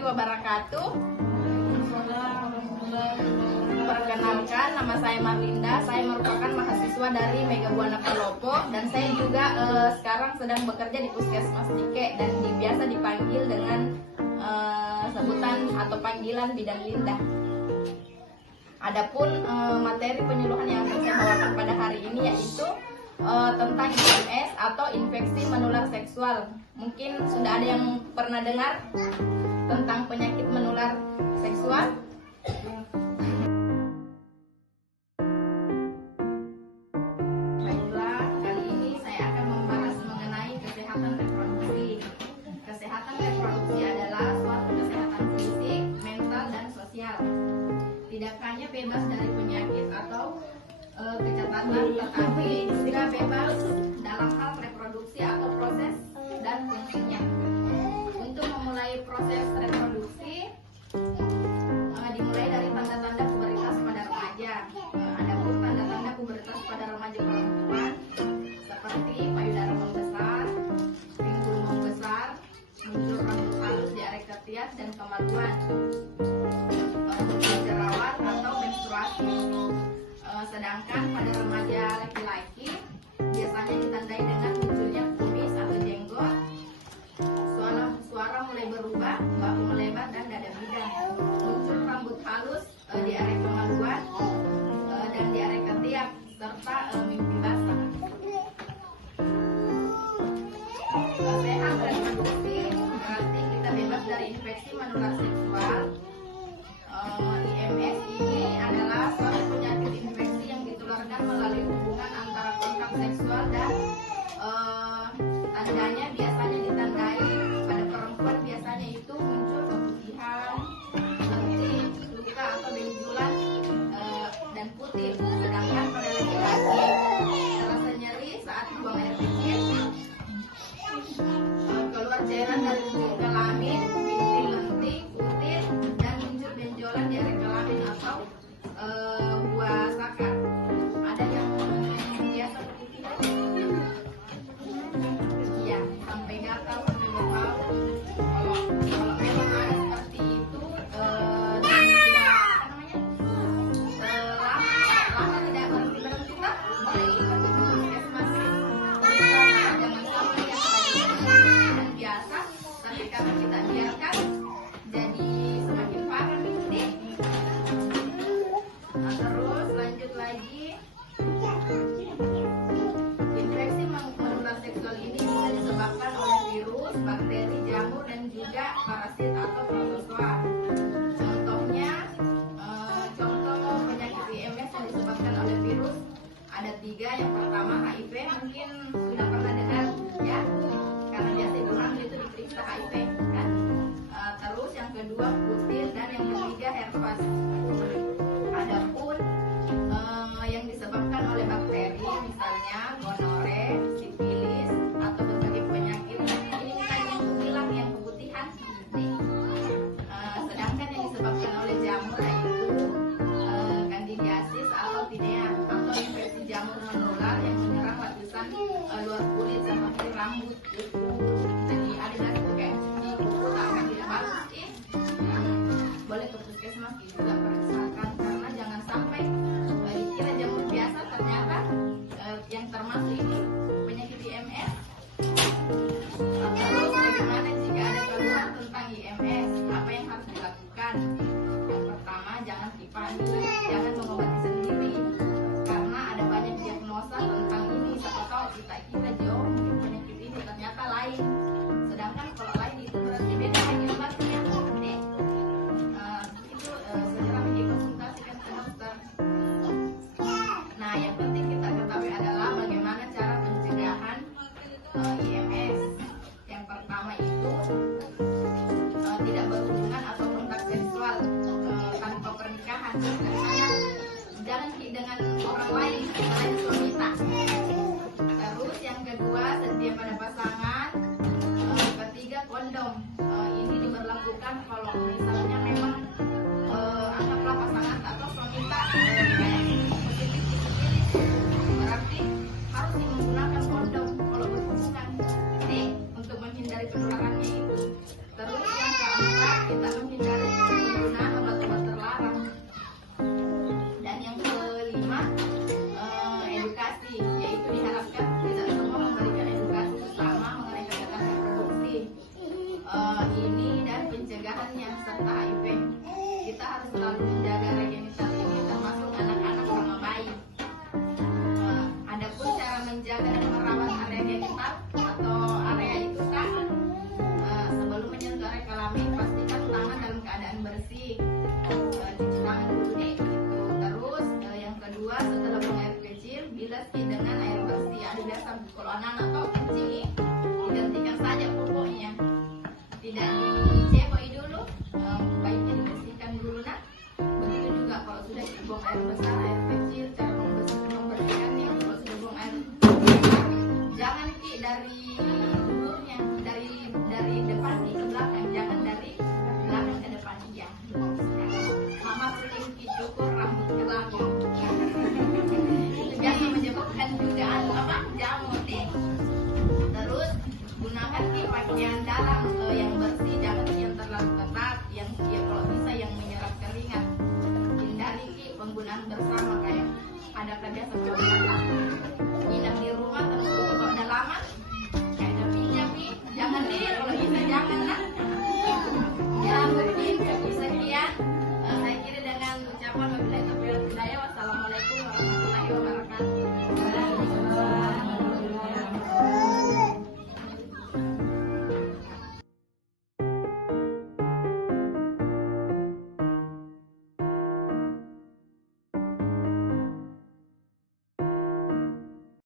warahmatullahi wabarakatuh. Perkenalkan, nama saya Marlinda. Saya merupakan mahasiswa dari Mega Buana Palopo dan saya juga sekarang sedang bekerja di Puskesmas Cike dan biasa dipanggil dengan sebutan atau panggilan Bidan Linda. Adapun materi penyuluhan yang akan saya bawakan pada hari ini yaitu tentang IMS atau infeksi menular seksual. Mungkin sudah ada yang pernah dengar tentang penyakit menular seksual. Baiklah, kali ini saya akan membahas mengenai kesehatan reproduksi. Kesehatan reproduksi adalah suatu kesehatan fisik, mental, dan sosial. Tidak hanya bebas dari penyakit atau kecacatan, tetapi juga bebas dalam hal reproduksi atau proses dan fungsinya. Untuk memulai proses reproduksi, dimulai dari tanda-tanda pubertas pada remaja. Adapun tanda-tanda pubertas pada remaja perempuan seperti payudara membesar, pinggul membesar, muncul rambut halus di area ketiak dan kemaluan, muncul jerawat atau menstruasi. Sedangkan pada remaja laki-laki biasanya ditandai dengan munculnya kumis atau jenggot, suara mulai berubah, bahu melebar dan dada bidang, muncul rambut halus di area kemaluan dan di area ketiak, serta mimpi basah. Sehat reproduksi berarti kita bebas dari infeksi menular seksual. IMS ini adalah suatu penyakit infeksi yang ditularkan melalui hubungan antara kontak seksual dan tandanya biasanya ditandai pada perempuan biasanya itu muncul keputihan, lentik, luka atau benjolan dan putih. Sedangkan pada laki-laki terasa nyeri saat buang air kecil, keluar cairan dari ujung kelamin, bintik, lentik, putih, dan muncul benjolan di area kelamin atau buah sakar. Ada yang biasa keputihan, iya, sampai gatal, sampai bau. Kalau memang ada seperti itu dan tidak lama tidak berhenti tak boleh ikut di puskesmas. Jangan sampai yang dan biasa, tapi kalau kita biarkan jadi semakin parah nih. Nah, terus lanjut lagi. Infeksi menular seksual ini bisa disebabkan oleh virus, bakteri, jamur, dan juga parasit atau protozoa. Contoh penyakit IMS yang disebabkan oleh virus ada 3. Yang pertama HIV, mungkin sudah pernah dengar ya, karena biasa ibu hamil itu diperiksa HIV kan. Terus yang kedua kutil dan yang ketiga herpes. Adapun yang disebabkan oleh bakteri misalnya gonore, sifilis atau berbagai penyakit ini misalnya hilang yang keputihan nih. Sedangkan yang disebabkan oleh jamur yaitu candidiasis atau tinea atau infeksi jamur menular yang menyerang lapisan luar kulit seperti rambut, kuku. Jadi ada dari kayak di kuku tak akan tidak bagus boleh ke puskesmas juga periksakan, karena jangan sampai dikira jamur biasa ternyata yang termasuk ini penyakit IMS. Terus bagaimana jika ada keluhan tentang IMS? Apa yang harus dilakukan? Yang pertama, jangan panik, jangan mengobati sendiri, karena ada banyak diagnosa tentang ini. Siapa tahu kita kira jauh penyakit ini ternyata lain. Sedangkan kalau lain itu berarti beda lagi obatnya. Itu segera dikonsultasikan ke dokter. Nah, yang penting kita ketahui adalah bagaimana cara pencegahan IMS. Yang pertama itu tidak berhubungan atau kontak seksual tanpa pernikahan. Jangan dengan orang lain selain suami kita. Terus yang kedua, setia pada pasangan. Ketiga, kondom. Ini diberlakukan kalau misalnya memang anggaplah pasangan atau suami kita positif, berarti harus menggunakan kondom kalau berhubungan. Jadi untuk menghindari penularannya itu. Terus yang keempat, kita kalau anak-anak tahu kencing nih, digantikan saja pokoknya, tidak diceboi dulu, baiknya dibersihkan dulu nak. Begitu juga kalau sudah buang air besar, air kecil, cara membersihkannya. Kalau sudah buang air besar, jangan ki dari dulunya, dari depan ki ke belakang, jangan dari belakang ke depan ya. Mama sering ki cukur rambut ke belakang. Itu jangan menyebabkan juga apa jamur nih. Terus gunakan ki pakaian dalam yang bersih, jangan yang terlalu ketat, yang ya kalau bisa yang menyerap keringat. Hindari ki penggunaan bersama kayak ada kerja seperti